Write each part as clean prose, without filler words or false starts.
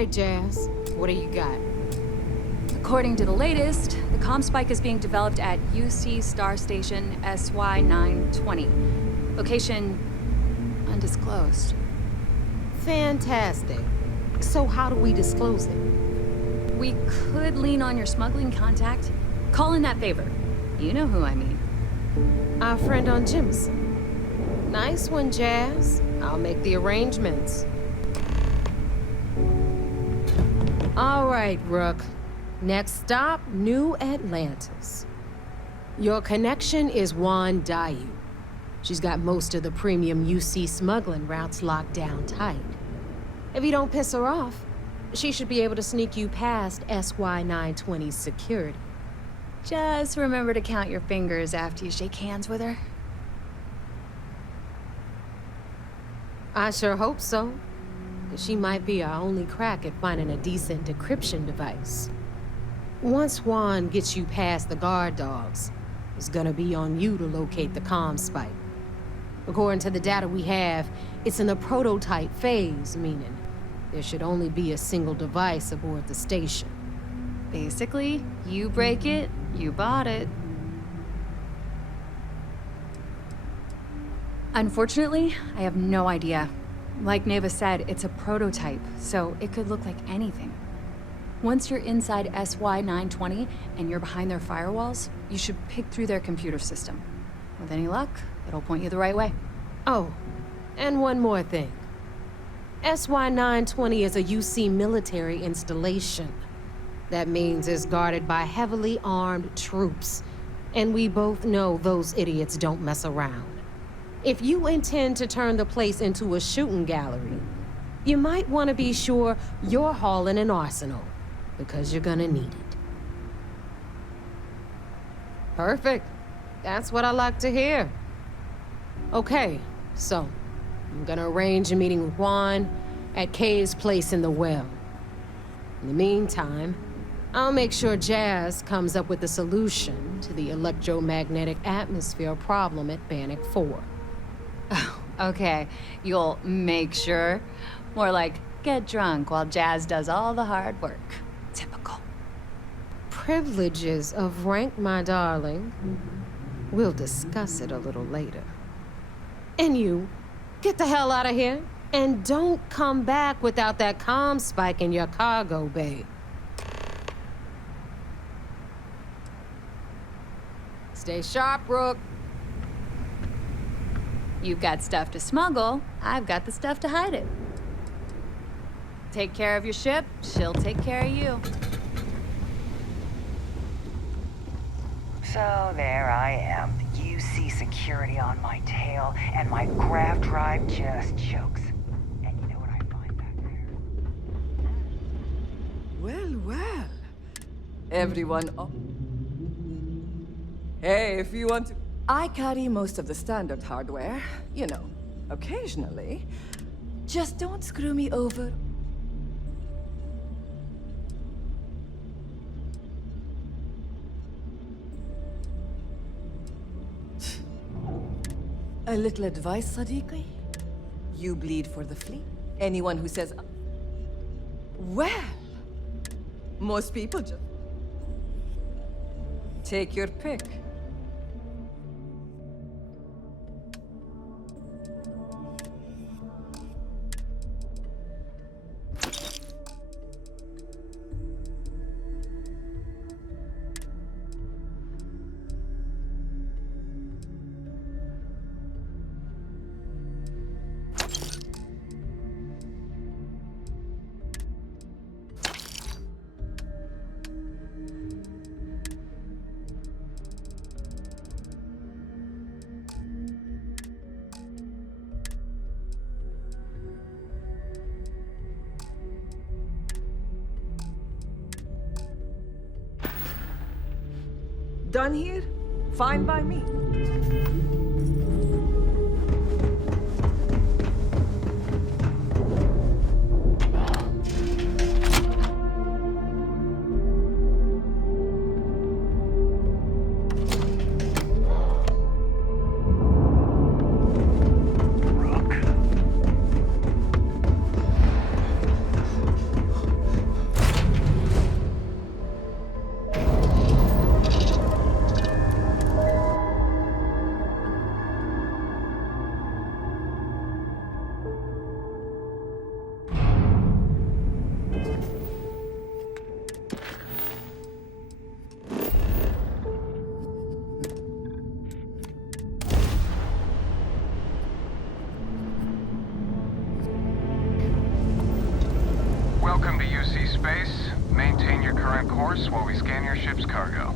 right, Jazz. What do you got? According to the latest, the comm spike is being developed at UC Star Station SY920. Location undisclosed. Fantastic. So how do we disclose it? We could lean on your smuggling contact. Call in that favor. You know who I mean. Our friend on Jimson. Nice one, Jazz. I'll make the arrangements. All right, Rook. Next stop, New Atlantis. Your connection is Juan Dayu. She's got most of the premium UC smuggling routes locked down tight. If you don't piss her off, she should be able to sneak you past SY920's security. Just remember to count your fingers after you shake hands with her. I sure hope so. She might be our only crack at finding a decent decryption device. Once Juan gets you past the guard dogs, it's gonna be on you to locate the comm spike. According to the data we have, it's in the prototype phase, meaning there should only be a single device aboard the station. Basically, you break it, you bought it. Unfortunately, I have no idea. Like Neva said, it's a prototype, so it could look like anything. Once you're inside SY920 and you're behind their firewalls, you should pick through their computer system. With any luck, it'll point you the right way. Oh, and one more thing. SY920 is a UC military installation. That means it's guarded by heavily armed troops. And we both know those idiots don't mess around. If you intend to turn the place into a shooting gallery, you might want to be sure you're hauling an arsenal, because you're gonna need it. Perfect. That's what I like to hear. Okay, so I'm gonna arrange a meeting with Juan at Kay's place in the well. In the meantime, I'll make sure Jazz comes up with a solution to the electromagnetic atmosphere problem at Bannock 4. Oh, okay. You'll make sure. More like, get drunk while Jazz does all the hard work. Typical. Privileges of rank, my darling. We'll discuss it a little later. And you, get the hell out of here. And don't come back without that comm spike in your cargo bay. Stay sharp, Rook. You've got stuff to smuggle, I've got the stuff to hide it. Take care of your ship, she'll take care of you. So there I am, the UC security on my tail, and my grav drive just chokes. And you know what I find back there? Well, well. Everyone up. Hey, if you want to... I carry most of the standard hardware, you know, occasionally. Just don't screw me over. A little advice, Sadiqi? You bleed for the fleet. Anyone who says... Well... Most people just... Take your pick. Done here? Fine by me. course while we scan your ship's cargo.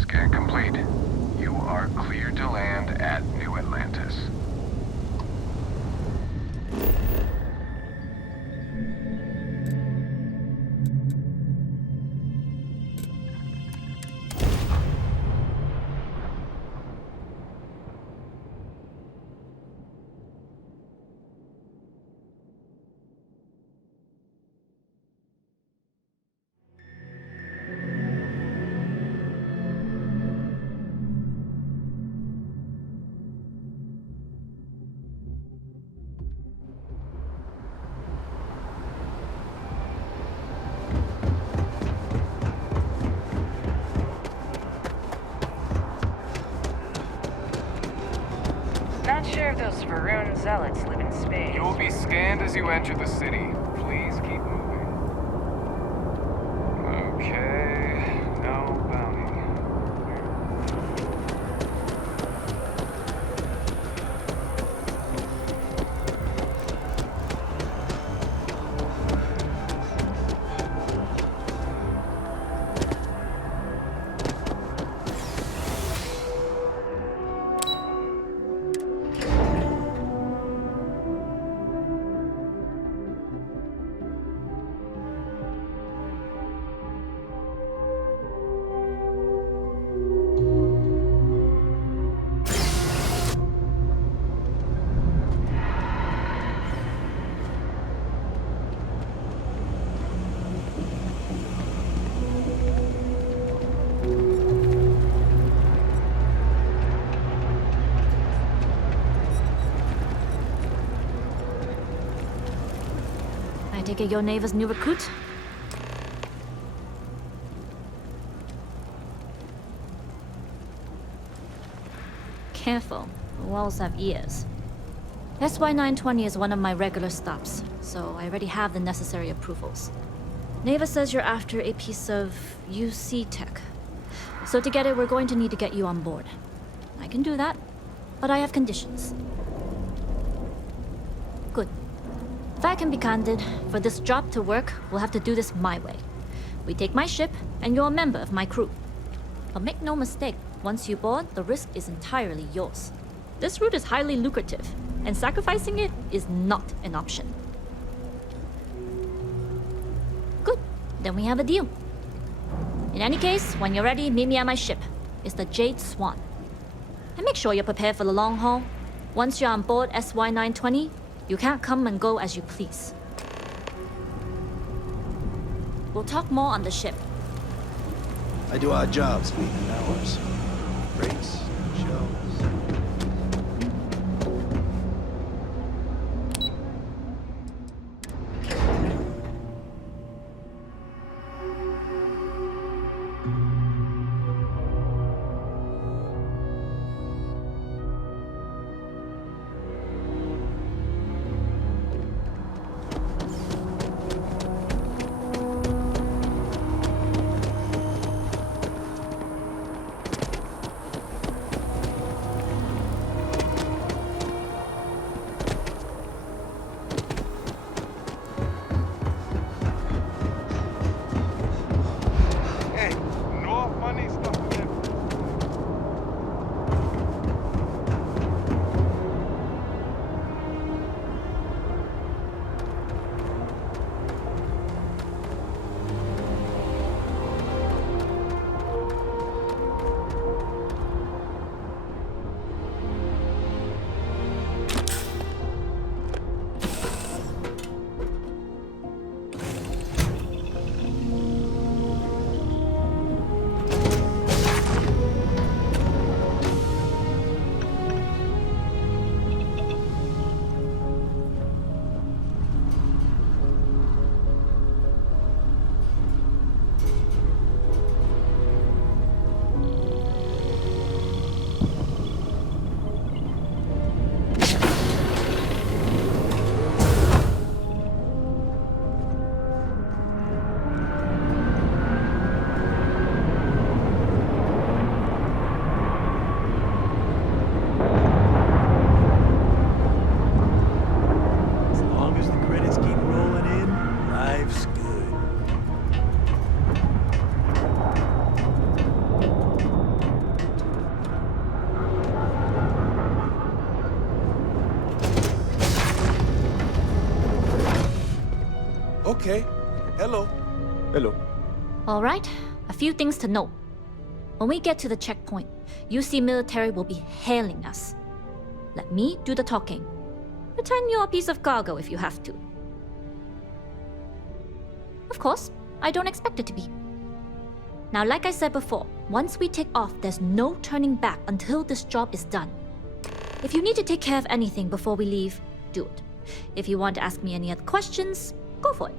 Scan complete. You are cleared to land at New Atlantis. Not sure if those Varun zealots live in space. You will be scanned as you enter the city. Please keep moving. Okay, no bounty. I take it your neighbor's new recruit? Careful, the walls have ears. SY-920 is one of my regular stops, so I already have the necessary approvals. Neva says you're after a piece of UC tech. So to get it, we're going to need to get you on board. I can do that, but I have conditions. Good. If I can be candid, for this job to work, we'll have to do this my way. We take my ship, and you're a member of my crew. But make no mistake, once you board, the risk is entirely yours. This route is highly lucrative, and sacrificing it is not an option. Good. Then we have a deal. In any case, when you're ready, meet me at my ship. It's the Jade Swan. And make sure you're prepared for the long haul. Once you're on board SY-920, you can't come and go as you please. We'll talk more on the ship. I do odd jobs in evening hours. Breaks, shows. Okay. Hello. Hello. All right, a few things to note. When we get to the checkpoint, UC military will be hailing us. Let me do the talking. Pretend you're a piece of cargo if you have to. Of course, I don't expect it to be. Now, like I said before, once we take off, there's no turning back until this job is done. If you need to take care of anything before we leave, do it. If you want to ask me any other questions, go for it.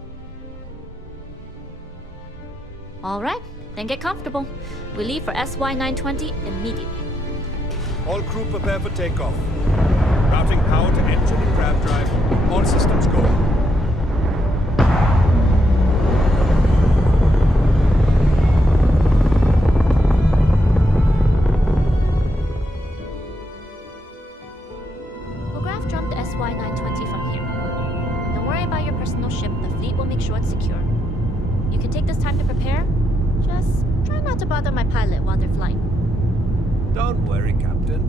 All right, then get comfortable. We leave for SY-920 immediately. All crew prepare for takeoff. Routing power to engine and grav drive. All systems go. We'll grav jump the SY-920 from here. Don't worry about your personal ship. The fleet will make sure it's secure. You can take this time to prepare. Just try not to bother my pilot while they're flying. Don't worry, Captain.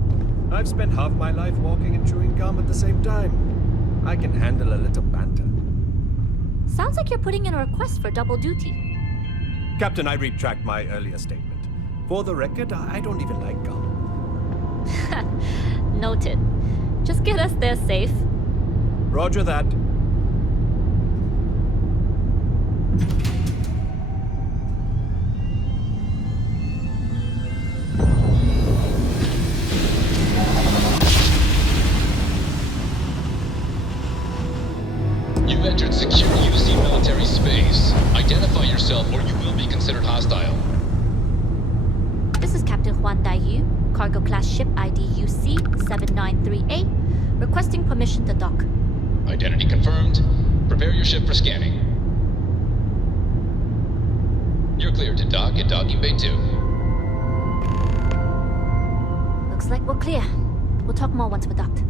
I've spent half my life walking and chewing gum at the same time. I can handle a little banter. Sounds like you're putting in a request for double duty. Captain, I retract my earlier statement. For the record, I don't even like gum. Noted. Just get us there safe. Roger that. You've entered secure UC military space. Identify yourself or you will be considered hostile. This is Captain Huan Daiyu, cargo class ship ID UC-793A, requesting permission to dock. Identity confirmed. Prepare your ship for scanning. You're cleared to dock at docking bay 2. Looks like we're clear. We'll talk more once we're docked.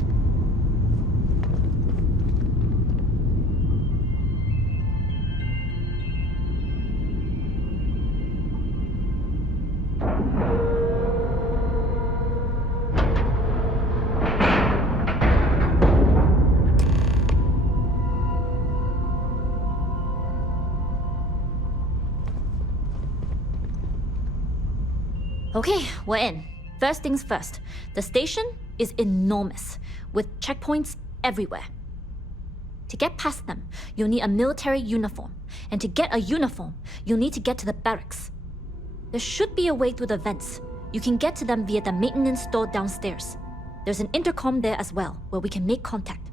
Okay, we're in. First things first, the station is enormous, with checkpoints everywhere. To get past them, you'll need a military uniform, and to get a uniform, you'll need to get to the barracks. There should be a way through the vents. You can get to them via the maintenance store downstairs. There's an intercom there as well, where we can make contact.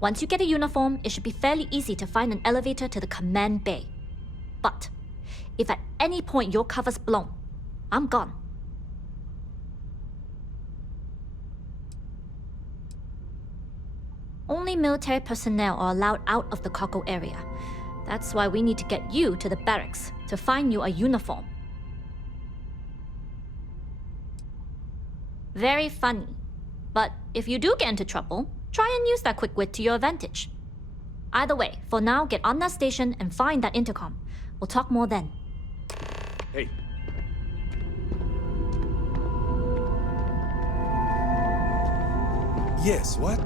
Once you get a uniform, it should be fairly easy to find an elevator to the command bay. But if at any point your cover's blown, I'm gone. Only military personnel are allowed out of the cargo area. That's why we need to get you to the barracks to find you a uniform. Very funny. But if you do get into trouble, try and use that quick wit to your advantage. Either way, for now, get on that station and find that intercom. We'll talk more then. Hey. Yes, what?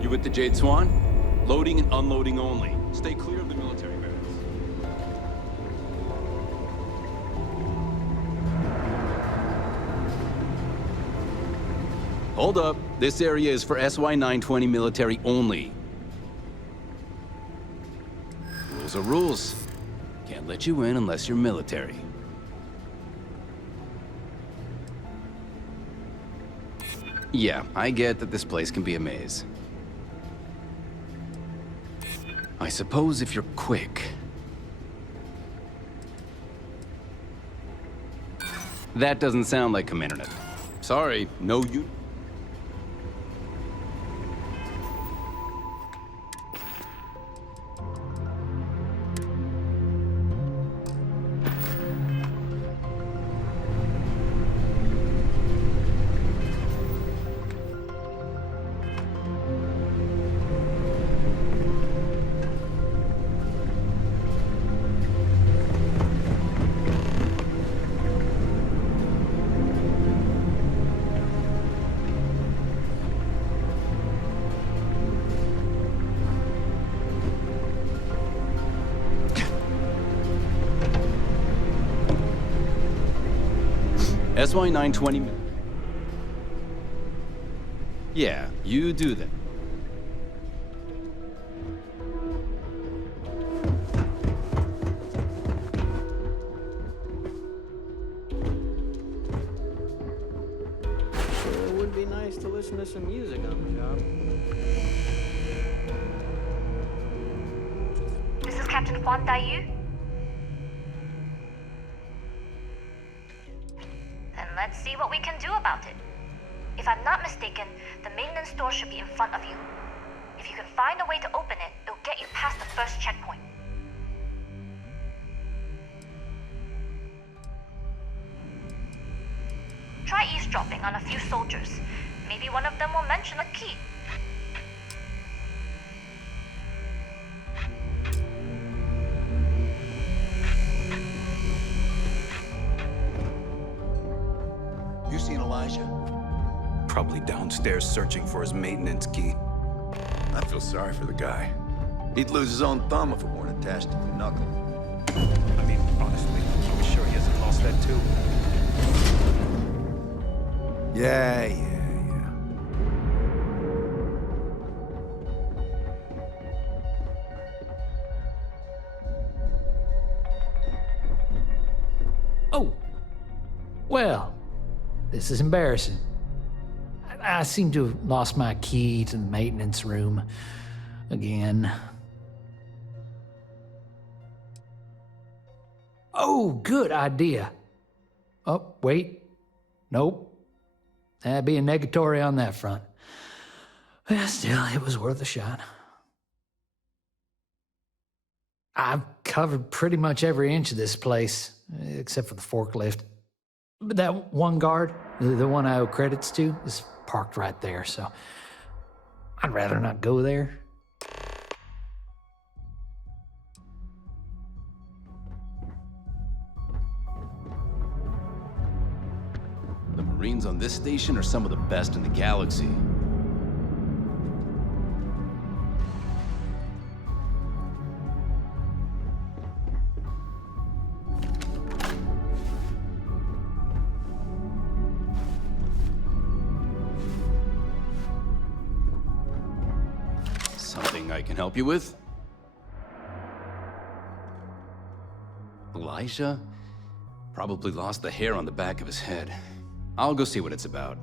You with the Jade Swan? Loading and unloading only. Stay clear of the military barracks. Hold up. This area is for SY-920 military only. Rules are rules. Can't let you in unless you're military. Yeah, I get that this place can be a maze. I suppose if you're quick. That doesn't sound like CommanderNet. Sorry, no you. SY 920. Yeah, you do that. Sure, it would be nice to listen to some music on the job. This is Captain Huan Daiyu. Then let's see what we can do about it. If I'm not mistaken, the maintenance door should be in front of you. If you can find a way to open it, it'll get you past the first checkpoint. Try eavesdropping on a few soldiers. Maybe one of them will mention a key. You seen Elijah? Probably downstairs searching for his maintenance key. I feel sorry for the guy. He'd lose his own thumb if it weren't attached to the knuckle. I mean, honestly, I'm sure he hasn't lost that too. Yeah. Oh. Well, this is embarrassing. I seem to have lost my key to the maintenance room again. Oh, good idea. Oh, wait. Nope. That'd be a negatory on that front. Well, still, it was worth a shot. I've covered pretty much every inch of this place, except for the forklift. But that one guard, the one I owe credits to, is parked right there, so I'd rather not go there. The Marines on this station are some of the best in the galaxy. Something I can help you with? Elijah? Probably lost the hair on the back of his head. I'll go see what it's about.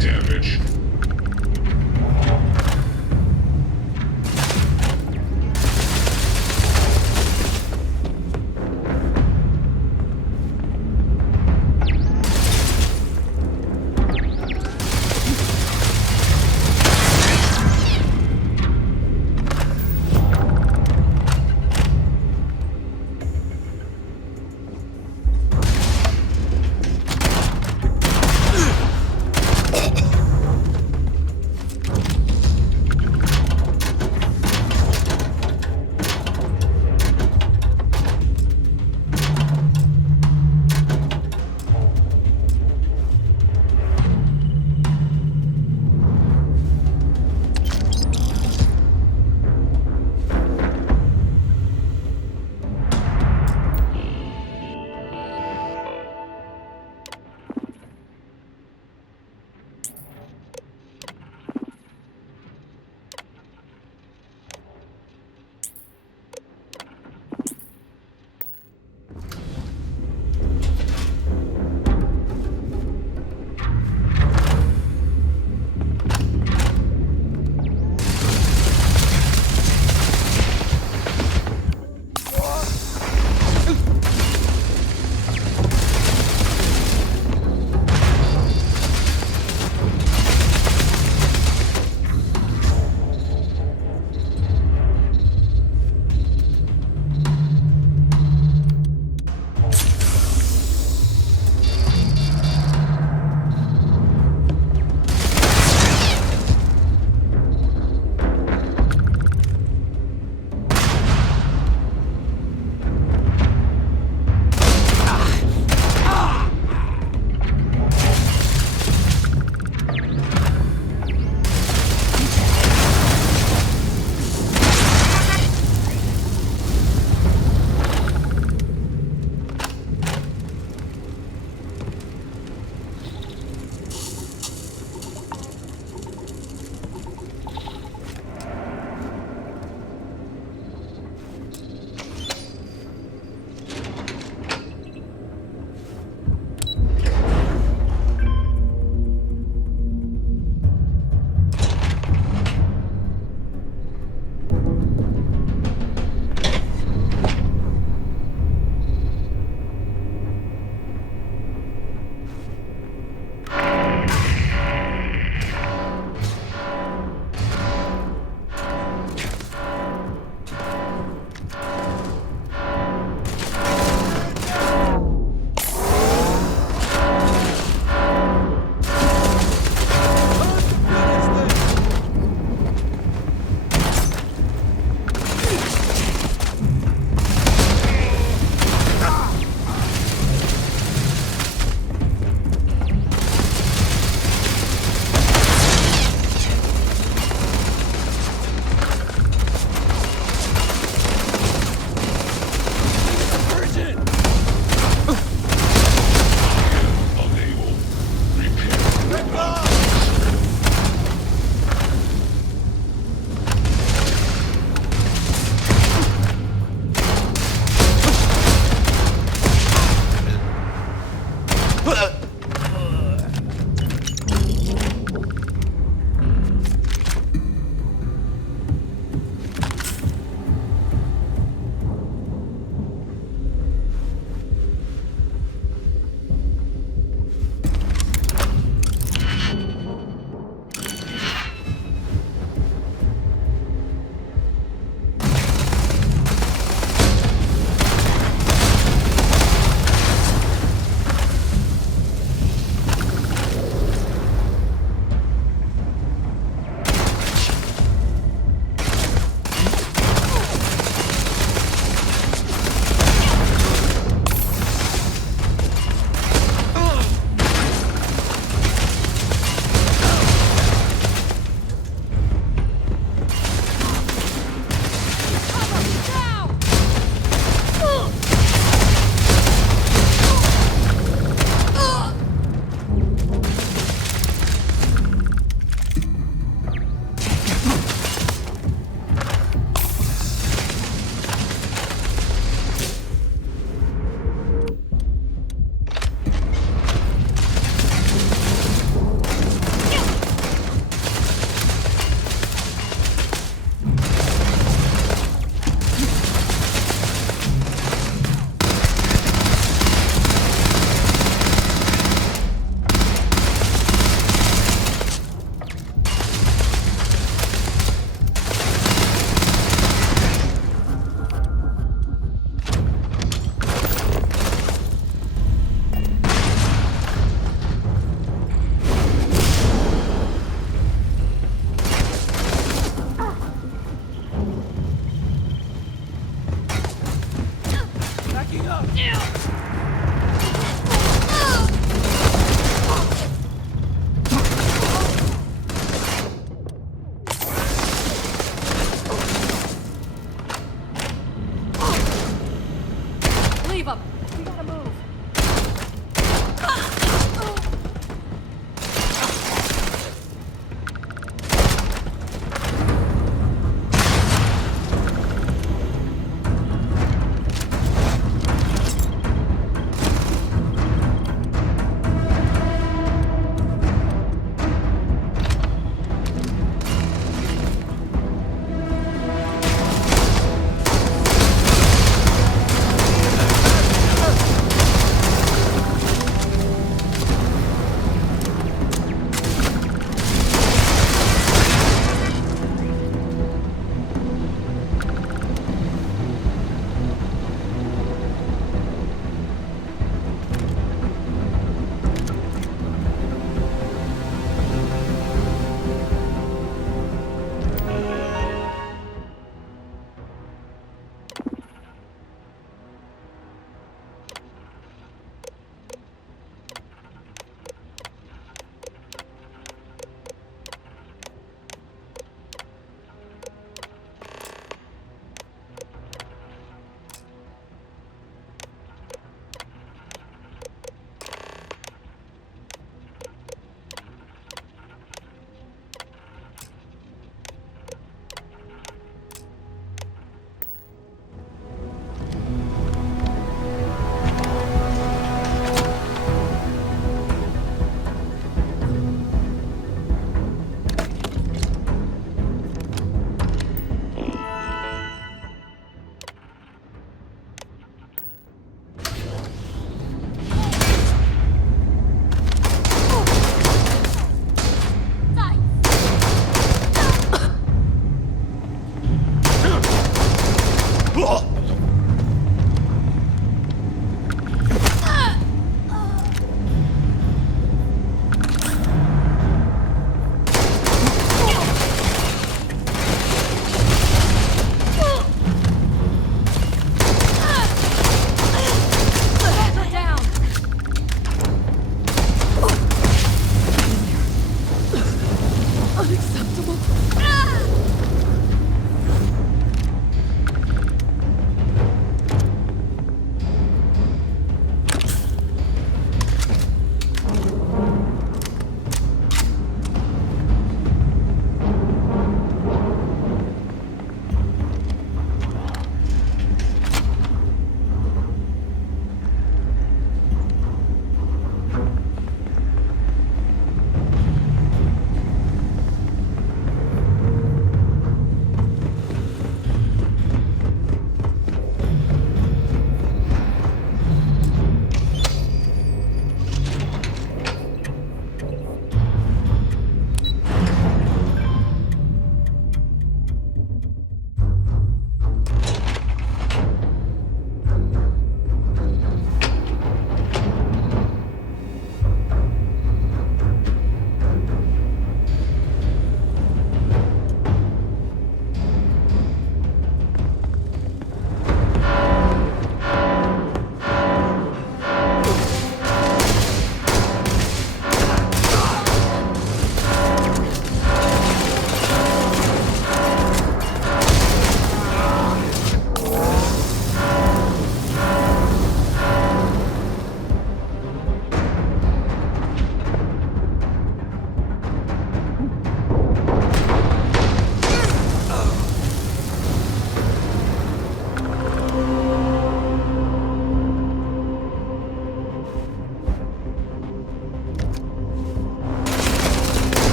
damage.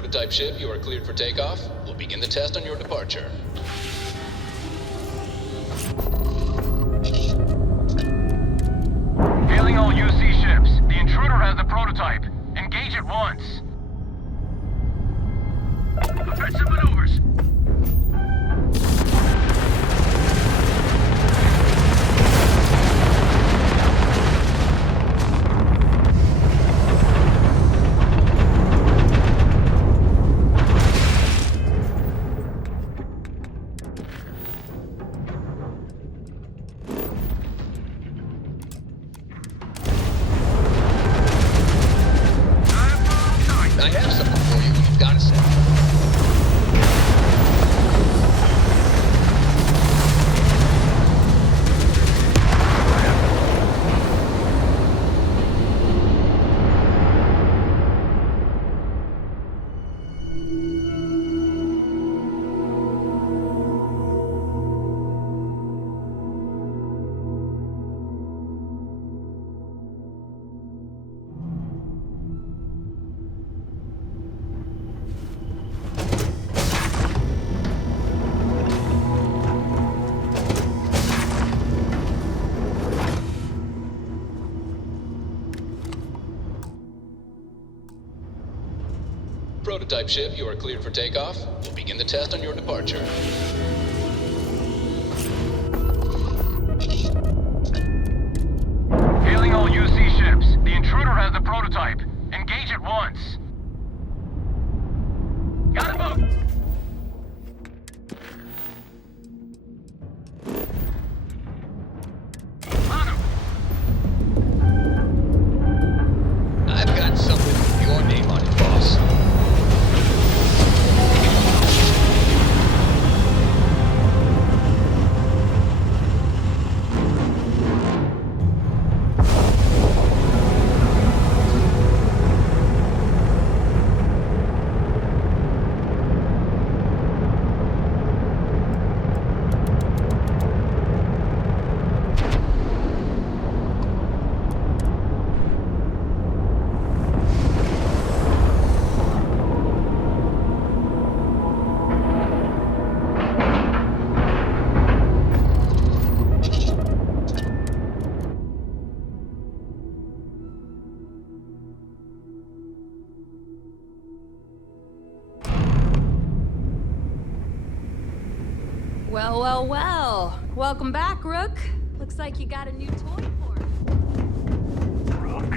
Prototype ship, you are cleared for takeoff. We'll begin the test on your departure. Hailing all UC ships. The intruder has the prototype. Engage at once. Offensive maneuvers. I have something for you when you've got a sec. Prototype ship, you are cleared for takeoff. We'll begin the test on your departure. Hailing all UC ships. The intruder has the prototype. Engage at once. Got a boat. I've got something with your name on it, boss. Well, well, well. Welcome back, Rook. Looks like you got a new toy for us. Rook.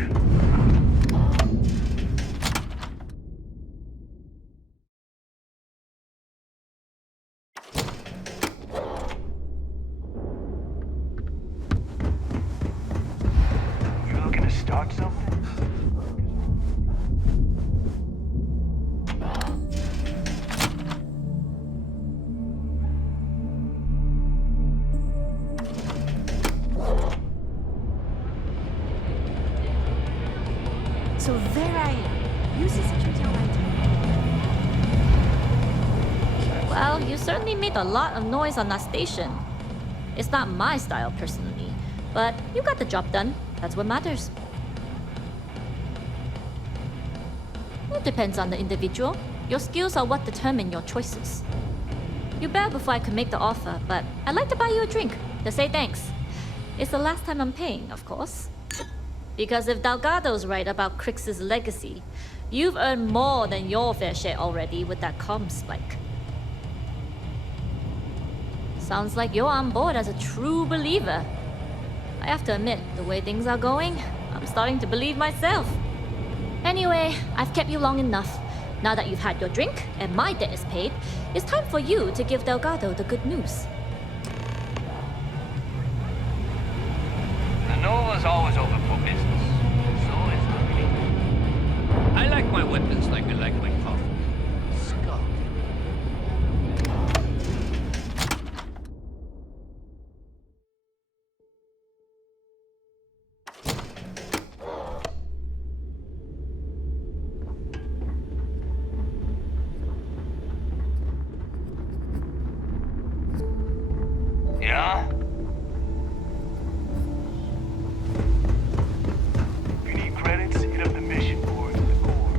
You looking to start something? So there I am. Use this security on my team. Well, you certainly made a lot of noise on that station. It's not my style personally, but you got the job done. That's what matters. It depends on the individual. Your skills are what determine your choices. You bear before I can make the offer, but I'd like to buy you a drink to say thanks. It's the last time I'm paying, of course. Because if Delgado's right about Crix's legacy, you've earned more than your fair share already with that comm spike. Sounds like you're on board as a true believer. I have to admit, the way things are going, I'm starting to believe myself. Anyway, I've kept you long enough. Now that you've had your drink and my debt is paid, it's time for you to give Delgado the good news. The Nova's always open for business. So is the Fleet. I like my weapons like I like my coffee. Skull. Yeah? If you need credits, hit up the mission board at the core.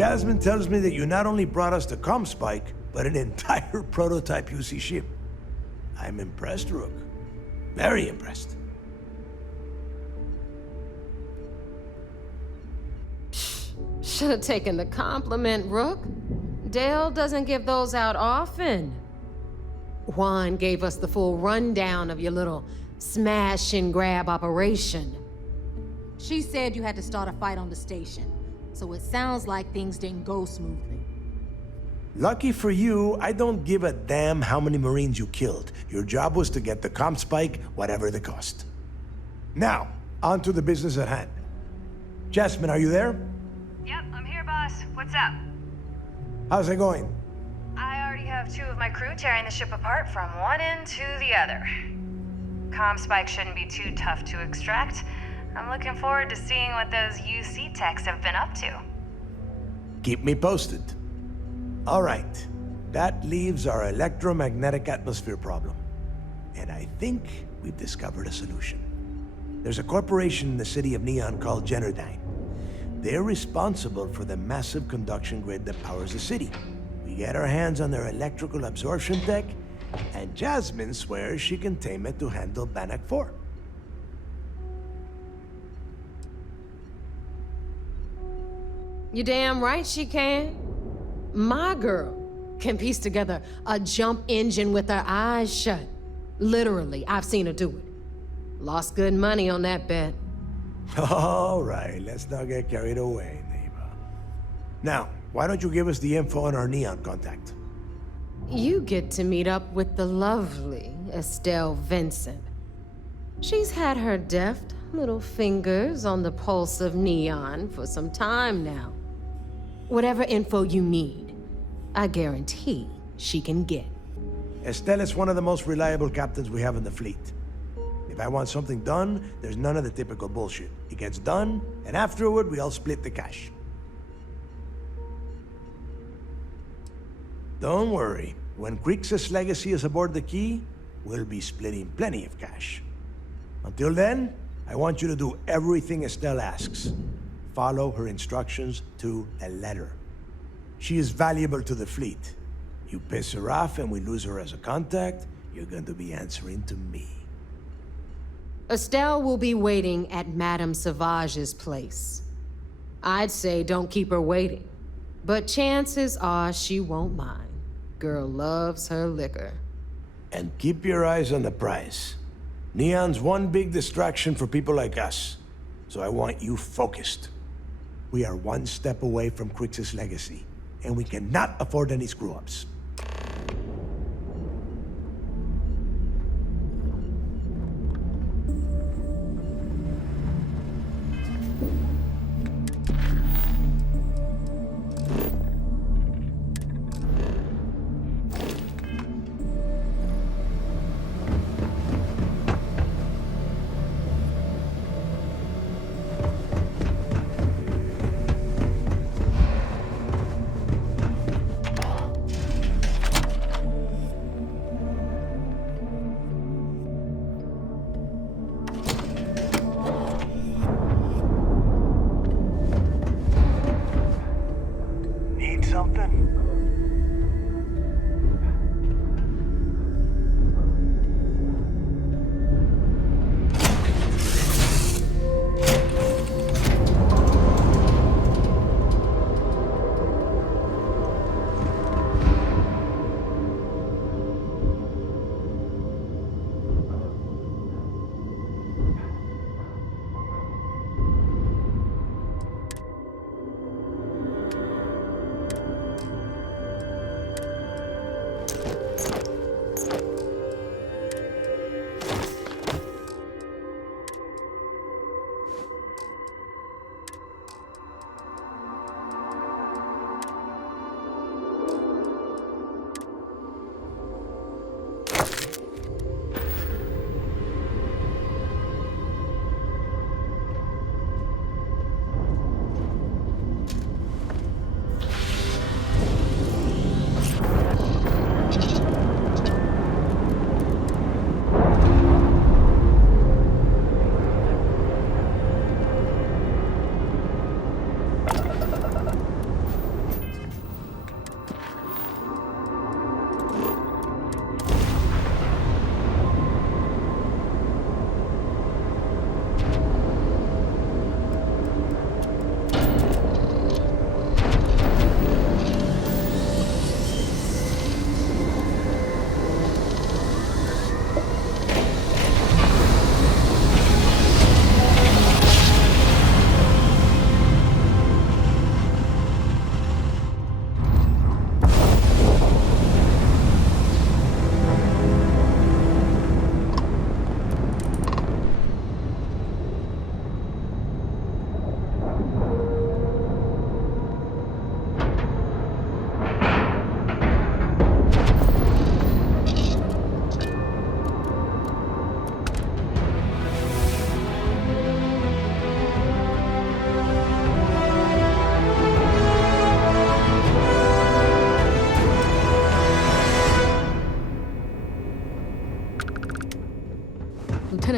Jasmine tells me that you not only brought us the comm spike, but an entire prototype UC ship. I'm impressed, Rook. Very impressed. Should have taken the compliment, Rook. Dale doesn't give those out often. Juan gave us the full rundown of your little smash and grab operation. She said you had to start a fight on the station, so it sounds like things didn't go smoothly. Lucky for you, I don't give a damn how many Marines you killed. Your job was to get the comm spike, whatever the cost. Now, on to the business at hand. Jasmine, are you there? Yep, I'm here, boss. What's up? How's it going? I already have 2 of my crew tearing the ship apart from one end to the other. Comm spike shouldn't be too tough to extract. I'm looking forward to seeing what those UC techs have been up to. Keep me posted. All right, that leaves our electromagnetic atmosphere problem. And I think we've discovered a solution. There's a corporation in the city of Neon called Generdyne. They're responsible for the massive conduction grid that powers the city. We get our hands on their electrical absorption tech, and Jasmine swears she can tame it to handle Bannock 4. You damn right she can. My girl can piece together a jump engine with her eyes shut. Literally, I've seen her do it. Lost good money on that bet. All right, let's not get carried away, neighbor. Now, why don't you give us the info on our Neon contact? You get to meet up with the lovely Estelle Vincent. She's had her deft little fingers on the pulse of Neon for some time now. Whatever info you need, I guarantee she can get. Estelle is one of the most reliable captains we have in the fleet. If I want something done, there's none of the typical bullshit. It gets done, and afterward, we all split the cash. Don't worry. When Crixus' legacy is aboard the Key, we'll be splitting plenty of cash. Until then, I want you to do everything Estelle asks. Follow her instructions to a letter. She is valuable to the fleet. You piss her off and we lose her as a contact, you're going to be answering to me. Estelle will be waiting at Madame Sauvage's place. I'd say don't keep her waiting, but chances are she won't mind. Girl loves her liquor. And keep your eyes on the prize. Neon's one big distraction for people like us, so I want you focused. We are one step away from Crixus' legacy, and we cannot afford any screw-ups.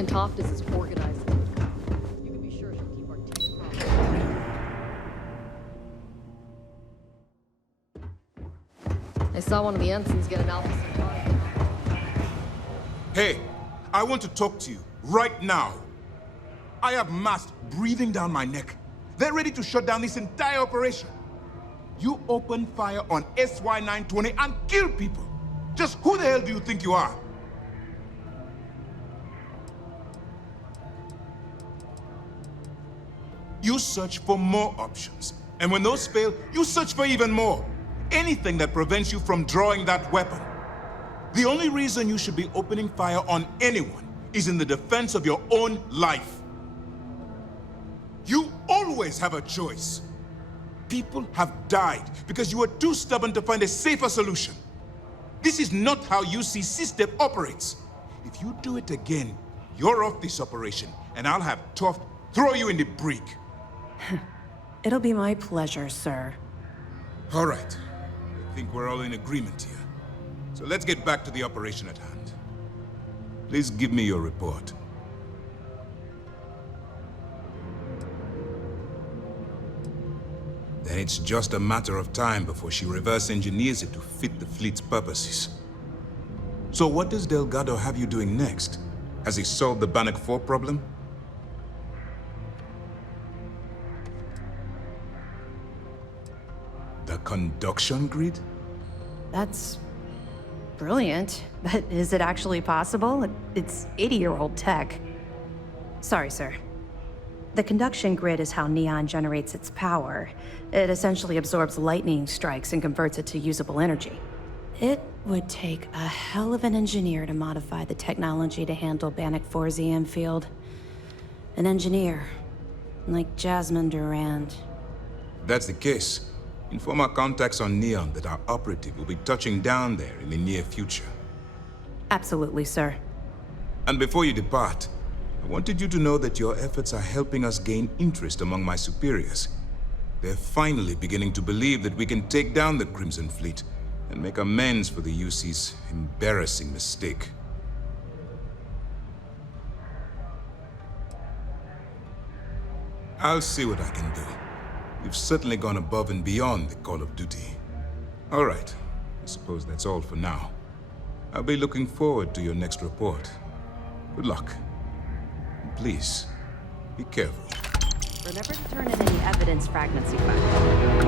Lieutenant Toft is as organized as they come. You can be sure she'll keep our T's crossed. I saw one of the ensigns get an Alpha Centauri. Hey, I want to talk to you right now. I have mast breathing down my neck. They're ready to shut down this entire operation. You open fire on SY-920 and kill people. Just who the hell do you think you are? You search for more options. And when those fail, you search for even more. Anything that prevents you from drawing that weapon. The only reason you should be opening fire on anyone is in the defense of your own life. You always have a choice. People have died because you were too stubborn to find a safer solution. This is not how UC system operates. If you do it again, you're off this operation, and I'll have Toft throw you in the brig. It'll be my pleasure, sir. All right. I think we're all in agreement here. So let's get back to the operation at hand. Please give me your report. Then it's just a matter of time before she reverse engineers it to fit the fleet's purposes. So what does Delgado have you doing next? Has he solved the Bannock 4 problem? The conduction grid? That's brilliant, but is it actually possible? It's 80-year-old tech. Sorry, sir. The conduction grid is how Neon generates its power. It essentially absorbs lightning strikes and converts it to usable energy. It would take a hell of an engineer to modify the technology to handle Bannock 4's EM field. An engineer, like Jasmine Durand. If that's the case, inform our contacts on Neon that our operative will be touching down there in the near future. Absolutely, sir. And before you depart, I wanted you to know that your efforts are helping us gain interest among my superiors. They're finally beginning to believe that we can take down the Crimson Fleet and make amends for the UC's embarrassing mistake. I'll see what I can do. You've certainly gone above and beyond the call of duty. All right, I suppose that's all for now. I'll be looking forward to your next report. Good luck. And please, be careful. Remember to turn in any evidence fragments you find.